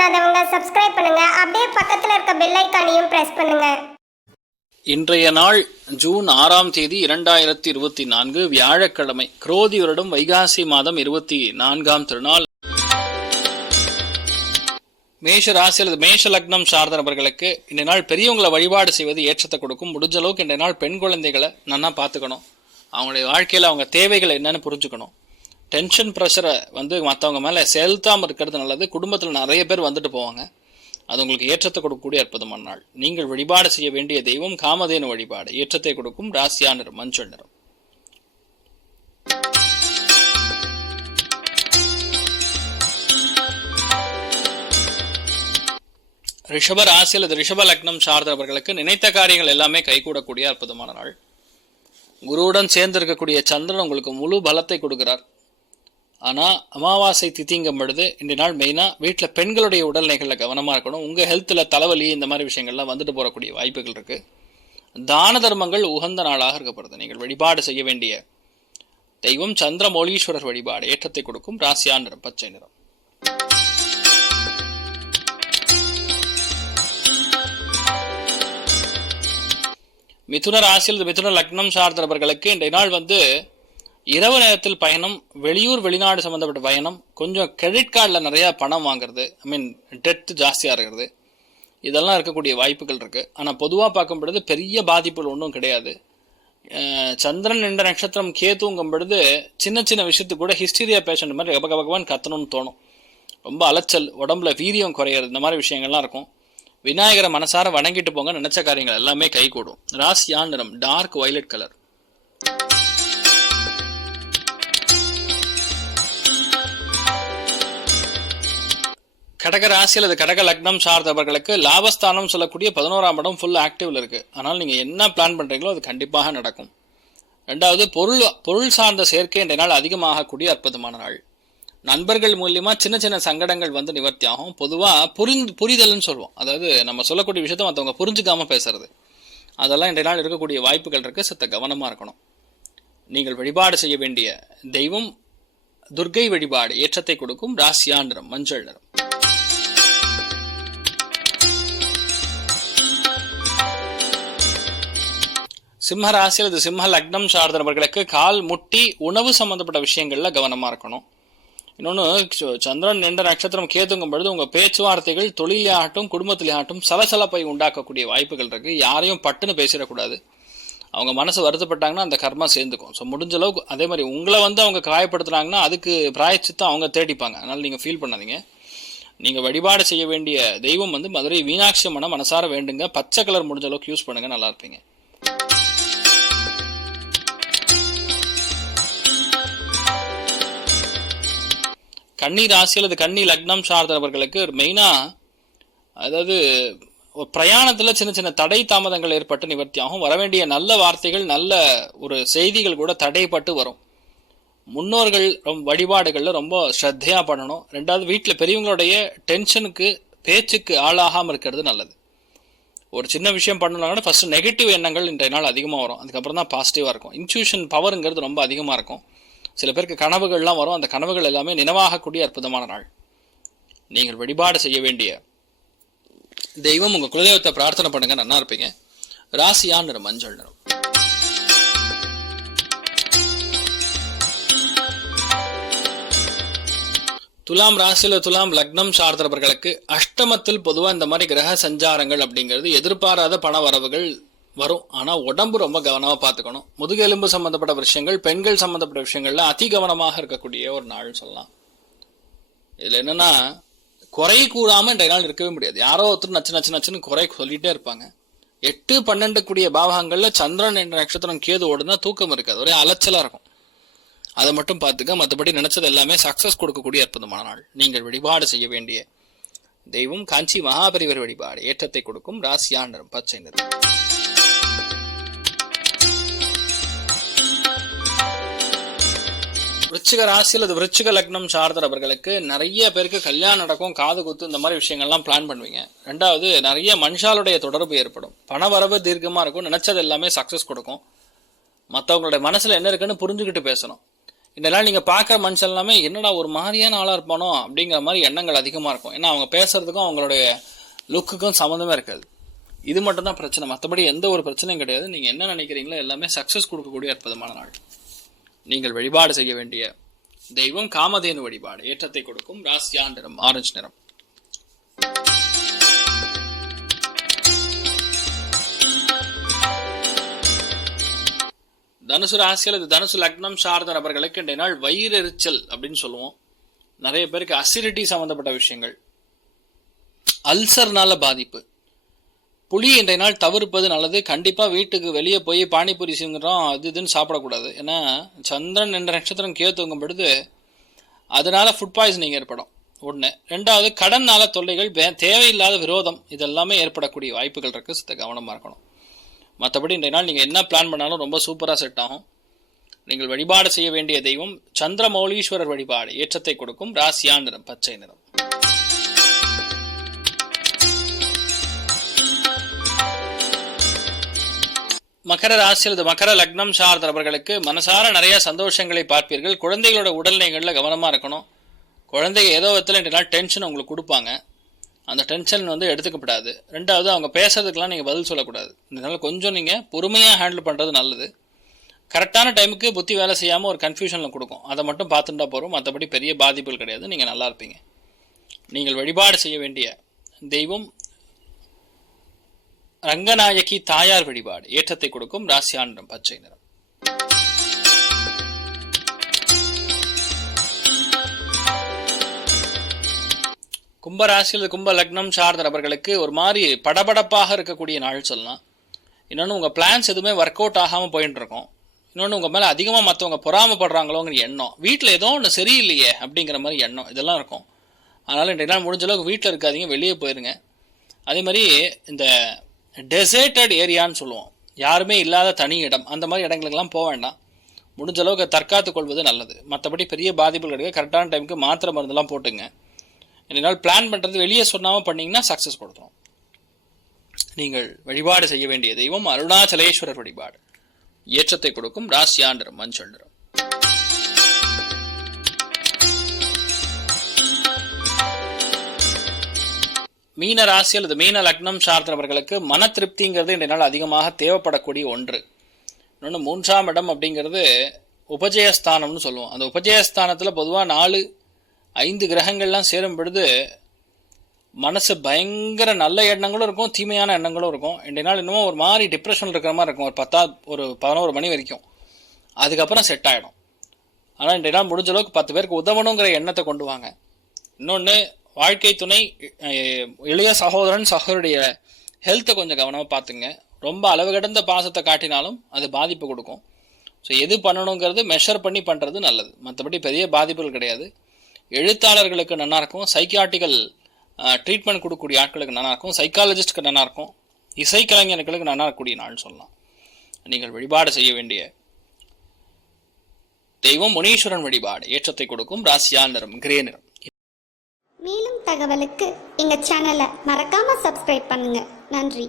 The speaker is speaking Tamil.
பண்ணாதவங்க சப்ஸ்கிரைப் பண்ணுங்க. அப்படியே பக்கத்துல இருக்க பெல் ஐகானையும் பிரஸ் பண்ணுங்க. இன்றைய நாள் ஜூன் 6ஆம் தேதி 2024 வியாழக்கிழமை. குரோதி வருடம் வைகாசி மாதம் 24ஆம் திருநாள். மேஷ ராசி அல்லது மேஷ லக்னம் சார்ந்த நபர்களுக்கு இன்றைய நாள் பெரியவங்களை வழிபாடு செய்வது ஏற்றத்தை கொடுக்கும். முடிஞ்ச அளவுக்கு இன்றைய நாள் பெண் குழந்தைகளை நல்லா பார்த்துக்கணும். அவங்களுடைய வாழ்க்கையில் அவங்க தேவைகள் என்னன்னு புரிஞ்சுக்கணும். டென்ஷன் ப்ரெஷரை மற்றவங்க மேலே செலுத்தாமல் இருக்கிறது நல்லது. குடும்பத்தில் நிறைய பேர் வந்துட்டு போவாங்க. அது உங்களுக்கு ஏற்றத்தை கொடுக்கக்கூடிய அற்புதமான நாள். நீங்கள் வழிபாடு செய்ய வேண்டிய தெய்வம் காமதேனு வழிபாடு. ஏற்றத்தை கொடுக்கும். ராசியா நிறம் மஞ்சள் நிறம். ரிஷப ராசி அல்லது ரிஷப லக்னம் சார்ந்தவர்களுக்கு நினைத்த காரியங்கள் எல்லாமே கைகூடக்கூடிய அற்புதமான நாள். குருவுடன் சேர்ந்து இருக்கக்கூடிய சந்திரன் உங்களுக்கு முழு பலத்தை கொடுக்கிறார். ஆனால் அமாவாசை திதிங்கும் பொழுது இன்றைய நாள் மெயினாக வீட்டில் பெண்களுடைய உடல்நிலைகளில் கவனமாக இருக்கணும். உங்கள் ஹெல்த்தில் தலைவலி இந்த மாதிரி விஷயங்கள்லாம் வந்துட்டு போகக்கூடிய வாய்ப்புகள் இருக்குது. தான தர்மங்கள் உகந்த நாளாக இருக்கப்படுது. நீங்கள் வழிபாடு செய்ய வேண்டிய தெய்வம் சந்திரமௌலீஸ்வரர் வழிபாடு. ஏற்றத்தை கொடுக்கும். ராசியா நிறம் பச்சை நிறம். மிதுன ராசி அல்லது மிதுன லக்னம் சார்ந்தவர்களுக்கு இன்றைய நாள் இரவு நேரத்தில் பயணம், வெளியூர் வெளிநாடு சம்மந்தப்பட்ட பயணம், கொஞ்சம் கிரெடிட் கார்டில் நிறையா பணம் வாங்குறது, டெட் ஜாஸ்தியாக இருக்கிறது, இதெல்லாம் இருக்கக்கூடிய வாய்ப்புகள் இருக்குது. ஆனால் பொதுவாக பார்க்கும் பொழுது பெரிய பாதிப்புகள் ஒன்றும் கிடையாது. சந்திரன் என்ற நட்சத்திரம் கேத்துங்கும் பொழுது சின்ன சின்ன விஷயத்துக்கு கூட ஹிஸ்டீரியா பேஷண்ட் மாதிரி கபகபகவான்னு கத்தணும்னு தோணும். ரொம்ப அலைச்சல், உடம்புல வீரியம் குறையிறது, இந்த மாதிரி விஷயங்கள்லாம் இருக்கும். விநாயகரை மனசார வணங்கிட்டு போங்க. நினைச்ச காரியங்கள் எல்லாமே கைகூடும். ராசியா நிறம் டார்க் வயலட் கலர். கடக ராசி அல்லது கடக லக்னம் சார்ந்தவர்களுக்கு லாபஸ்தானம் சொல்லக்கூடிய 11ஆம் இடம் ஃபுல் ஆக்டிவ்ல இருக்கு. ஆனால் நீங்க என்ன பிளான் பண்றீங்களோ அது கண்டிப்பாக நடக்கும். ரெண்டாவது, பொருள் சார்ந்த சேர்க்கை இன்றைய நாள் அதிகமாகக்கூடிய அற்புதமான நாள். நண்பர்கள் மூலியமா சின்ன சின்ன சங்கடங்கள் நிவர்த்தி ஆகும். பொதுவாக புரிதல்னு சொல்லுவோம். அதாவது நம்ம சொல்லக்கூடிய விஷயத்த மற்றவங்க புரிஞ்சுக்காம பேசுறது, அதெல்லாம் இன்றைய நாள் இருக்கக்கூடிய வாய்ப்புகள் இருக்கு. சத்த கவனமா இருக்கணும். நீங்கள் வழிபாடு செய்ய வேண்டிய தெய்வம் துர்க்கை வழிபாடு. ஏற்றத்தை கொடுக்கும். ராசியா நிறம் மஞ்சள் நிறம். சிம்ம ராசி அல்லது சிம்ம லக்னம் சார்ந்த நபர்களுக்கு கால் முட்டி உணவு சம்பந்தப்பட்ட விஷயங்கள்ல கவனமா இருக்கணும். இன்னொன்று, சந்திரன் என்ற நட்சத்திரம் கேத்துங்கும் பொழுது உங்கள் பேச்சுவார்த்தைகள் தொழிலாகட்டும் குடும்பத்திலேயாகட்டும் சலசலப்பை உண்டாக்கக்கூடிய வாய்ப்புகள் இருக்குது. யாரையும் பட்டுன்னு பேசிடக்கூடாது. அவங்க மனசு வருத்தப்பட்டாங்கன்னா அந்த கர்மா சேர்ந்துக்கும். ஸோ முடிஞ்ச அளவுக்கு அதே மாதிரி உங்களை அவங்க காயப்படுத்துனாங்கன்னா அதுக்கு பிராயச்சித்தம் அவங்க தேடிப்பாங்க. அதனால் நீங்கள் ஃபீல் பண்ணாதீங்க. நீங்கள் வழிபாடு செய்ய வேண்டிய தெய்வம் மதுரை மீனாட்சி அம்மனை மனசார வேண்டுங்க. பச்சை கலர் முடிஞ்ச அளவுக்கு யூஸ் பண்ணுங்க, நல்லா இருப்பீங்க. கன்னி ராசி அல்லது கன்னி லக்னம் சார்ந்தவர்களுக்கு மெயினாக அதாவது பிரயாணத்தில் சின்ன சின்ன தடை தாமதங்கள் ஏற்பட்டு நிவர்த்தி ஆகும். வரவேண்டிய நல்ல வார்த்தைகள், நல்ல ஒரு செய்திகள் கூட தடைப்பட்டு வரும். முன்னோர்கள் வழிபாடுகளில் ரொம்ப ஸ்ரத்தையாக பண்ணணும். ரெண்டாவது, வீட்டில் பெரியவங்களுடைய டென்ஷனுக்கு பேச்சுக்கு ஆளாகாமல் இருக்கிறது நல்லது. ஒரு சின்ன விஷயம் பண்ணணும்னா ஃபர்ஸ்ட் நெகட்டிவ் எண்ணங்கள் இன்றைய நாள் அதிகமாக வரும். அதுக்கப்புறம் தான் பாசிட்டிவாக இருக்கும். இன்ட்யூஷன் பவருங்கிறது ரொம்ப அதிகமாக இருக்கும். சில பேருக்கு கனவுகள்லாம் வரும். அந்த கனவுகள் எல்லாமே நினைவாகக்கூடிய அற்புதமான நாள். நீங்கள் வழிபாடு செய்ய வேண்டிய தெய்வம் உங்க குலதெய்வத்தை பிரார்த்தனை பண்ணுங்க, நல்லா இருப்பீங்க. ராசியா நிறம் மஞ்சள் நிறம். துலாம் ராசியில் துலாம் லக்னம் சார்ந்தவர்களுக்கு அஷ்டமத்தில் பொதுவாக இந்த மாதிரி கிரக சஞ்சாரங்கள் அப்படிங்கிறது எதிர்பாராத பண வரவுகள் வரும். ஆனால் உடம்பு ரொம்ப கவனமாக பார்த்துக்கணும். முதுகெலும்பு சம்பந்தப்பட்ட விஷயங்கள், பெண்கள் சம்பந்தப்பட்ட விஷயங்கள்ல அதி கவனமாக இருக்கக்கூடிய ஒரு நாள் சொல்லலாம். இதில் என்னன்னா, குறை கூறாமல் இன்றைய நாள் இருக்கவே முடியாது. யாரோ ஒருத்தர் நச்சுன்னு குறை சொல்லிட்டே இருப்பாங்க. 8, 12 கூடிய பாவகங்களில் சந்திரன் என்ற நட்சத்திரம் கேது ஓடுனா தூக்கம் இருக்காது, ஒரே அலைச்சலாக இருக்கும். அதை மட்டும் பார்த்துக்க. மற்றபடி நினைச்சது எல்லாமே சக்சஸ் கொடுக்கக்கூடிய அற்புதமான நாள். நீங்கள் வழிபாடு செய்ய வேண்டிய தெய்வம் காஞ்சி மகாபரிவர் வழிபாடு. ஏற்றத்தை கொடுக்கும். ராசியா நிறம் பச்சை நிறம். விருச்சிக ராசி அல்லது விருச்சிக லக்னம் சார்ந்தவர்களுக்கு நிறைய பேருக்கு கல்யாணம் நடக்கும், காது குத்து இந்த மாதிரி விஷயங்கள்லாம் பிளான் பண்ணுவீங்க. ரெண்டாவது, நிறைய மனுஷாலுடைய தொடர்பு ஏற்படும். பண வரவு தீர்க்கமாக இருக்கும். நினைச்சது எல்லாமே சக்சஸ் கொடுக்கும். மற்றவங்களுடைய மனசுல என்ன இருக்குன்னு புரிஞ்சுக்கிட்டு பேசணும். இந்த நாள் நீங்கள் பார்க்குற மனுஷன் எல்லாமே என்னடா ஒரு மாதிரியான ஆளாக இருப்பானோ அப்படிங்கிற மாதிரி எண்ணங்கள் அதிகமாக இருக்கும். ஏன்னா அவங்க பேசுறதுக்கும் அவங்களுடைய லுக்குக்கும் சம்மந்தமே இருக்காது. இது மட்டும்தான் பிரச்சனை, மற்றபடி எந்த ஒரு பிரச்சனையும் கிடையாது. நீங்கள் என்ன நினைக்கிறீங்களோ எல்லாமே சக்ஸஸ் கொடுக்கக்கூடிய அற்புதமான நாள். நீங்கள் வழிபாடு செய்ய வேண்டிய தெய்வம் காமதேனு வழிபாடு. ஏற்றத்தை கொடுக்கும். ராசியா நிறம் ஆரஞ்சு நிறம். தனுசு ராசி அல்லது தனுசு லக்னம் சார்ந்த நபர்களுக்கு இன்றைய நாள் வயிறு எரிச்சல் அப்படின்னு சொல்லுவோம். நிறைய பேருக்கு அசிடிட்டி சம்பந்தப்பட்ட விஷயங்கள், அல்சர்னால பாதிப்பு. புளி இன்றைய நாள் தவிர்ப்பது நல்லது. கண்டிப்பாக வீட்டுக்கு வெளியே போய் பானிபூரி சிங்கிறோம் அது இதுன்னு சாப்பிடக்கூடாது. ஏன்னா சந்திரன் என்ற நட்சத்திரம் தூங்கும் பொழுது அதனால ஃபுட் பாய்சனிங் ஏற்படும். ஒன்று. ரெண்டாவது, கடன்னால தொல்லைகள், தேவையில்லாத விரோதம் இதெல்லாமே ஏற்படக்கூடிய வாய்ப்புகள் இருக்குது. சித்த கவனமாக இருக்கணும். மற்றபடி இன்றைய நாள் நீங்கள் என்ன பிளான் பண்ணாலும் ரொம்ப சூப்பராக செட் ஆகும். நீங்கள் வழிபாடு செய்ய வேண்டிய தெய்வம் சந்திரமௌலீஸ்வரர் வழிபாடு. ஏற்றத்தை கொடுக்கும். ராசியா நிறம் பச்சை நிறம். மகர ராசி அல்லது மகர லக்னம் சார்ந்த நபர்களுக்கு மனசார நிறைய சந்தோஷங்களை பார்ப்பீர்கள். குழந்தைகளோட உடல்நிலைகளில் கவனமாக இருக்கணும். குழந்தைங்க ஏதோ விதத்தில் இன்றைய நாள் டென்ஷன் உங்களுக்கு கொடுப்பாங்க. அந்த டென்ஷன் எடுத்துக்கப்படாது. ரெண்டாவது, அவங்க பேசுறதுக்கெல்லாம் நீங்கள் பதில் சொல்லக்கூடாது. இதனால கொஞ்சம் நீங்கள் பொறுமையாக ஹேண்டில் பண்ணுறது நல்லது. கரெக்டான டைமுக்கு புத்தி வேலை செய்யாமல் ஒரு கன்ஃபியூஷனில் கொடுக்கும். அதை மட்டும் பார்த்துட்டா போகிறோம். மற்றபடி பெரிய பாதிப்புகள் கிடையாது. நீங்கள் நல்லா இருப்பீங்க. நீங்கள் வழிபாடு செய்ய வேண்டிய தெய்வம் ரங்கநாயகி தாயார் வழிபாடு. ஏற்றத்தை கொடுக்கும். ராசியா நிறம் பச்சை நிறம். கும்பராசியில் கும்ப லக்னம் சார்ந்த நபர்களுக்கு ஒரு மாதிரி படபடப்பாக இருக்கக்கூடிய நாள் சொல்லலாம். இன்னொன்று, உங்கள் பிளான்ஸ் எதுவுமே ஒர்க் அவுட் ஆகாமல் போயிட்டு இருக்கோம். இன்னொன்று, உங்கள் மேலே அதிகமாக மற்றவங்க பொறாமப்படுறாங்களோங்கிற எண்ணம், வீட்டில் ஏதோ ஒன்று சரியில்லையே அப்படிங்கிற மாதிரி எண்ணம் இதெல்லாம் இருக்கும். அதனால் இன்றைய நாள் முடிஞ்ச அளவுக்கு வீட்டில் இருக்காதீங்க, வெளியே போயிருங்க. அதே மாதிரி இந்த டெசர்டட் ஏரியான்னு சொல்லுவோம், யாருமே இல்லாத தனி இடம், அந்த மாதிரி இடங்களுக்கெல்லாம் போக வேண்டாம். முடிஞ்ச அளவுக்கு தற்காத்து கொள்வது நல்லது. மற்றபடி பெரிய பாதிப்புகள் கிடையாது. கரெக்டான டைமுக்கு மாத்திரை மருந்தெல்லாம் போட்டுங்க. இதனால் பிளான் பண்ணுறது வெளியே சொன்னாமல் பண்ணிங்கன்னா சக்ஸஸ் கொடுத்துரும். நீங்கள் வழிபாடு செய்ய வேண்டிய தெய்வம் அருணாச்சலேஸ்வரர் வழிபாடு. ஏற்றத்தை கொடுக்கும். ராசியா நிறம் மஞ்சள் நிறம். மீன ராசி அல்லது மீன லக்னம் சார்ந்தவர்களுக்கு மன திருப்திங்கிறது இன்றைய நாள் அதிகமாக தேவைப்படக்கூடிய ஒன்று. இன்னொன்று, 3ஆம் இடம் அப்படிங்கிறது உபஜயஸ்தானம்னு சொல்லுவோம். அந்த உபஜயஸ்தானத்தில் பொதுவாக 4-5 கிரகங்கள்லாம் சேரும் பொழுது மனசு பயங்கர நல்ல எண்ணங்களும் இருக்கும், தீமையான எண்ணங்களும் இருக்கும். இன்றைய நாள் இன்னமும் ஒரு மாதிரி டிப்ரெஷன் இருக்கிற மாதிரி இருக்கும். ஒரு 11 மணி வரைக்கும். அதுக்கப்புறம் செட் ஆகிடும். ஆனால் இன்றைய நாள் முடிஞ்ச அளவுக்கு 10 பேருக்கு உதவணுங்கிற எண்ணத்தை கொண்டு வாங்க. இன்னொன்று, வாழ்க்கை துணை, இளைய சகோதரன் சகோதரிய ஹெல்த்தை கொஞ்சம் கவனமாக பார்த்துங்க. ரொம்ப அளவு கடந்த பாசத்தை காட்டினாலும் அது பாதிப்பு கொடுக்கும். ஸோ எது பண்ணணுங்கிறது மெஷர் பண்ணி பண்ணுறது நல்லது. மற்றபடி பெரிய பாதிப்புகள் கிடையாது. எழுத்தாளர்களுக்கு நல்லாயிருக்கும், சைக்கியாட்டிக்கல் ட்ரீட்மெண்ட் கொடுக்கக்கூடிய ஆட்களுக்கு நல்லாயிருக்கும், சைக்காலஜிஸ்ட்டுக்கு நல்லாயிருக்கும், இசைக்கலைஞர்களுக்கு நல்லா இருக்கக்கூடிய நாள்னு சொல்லலாம். நீங்கள் வழிபாடு செய்ய வேண்டிய தெய்வம் முனீஸ்வரன் வழிபாடு. ஏற்றத்தை கொடுக்கும். ராசியா நிறம் கிரே நிறம். மேலும் தகவலுக்கு எங்கள் சேனலை மறக்காமல் சப்ஸ்கிரைப் பண்ணுங்கள். நன்றி.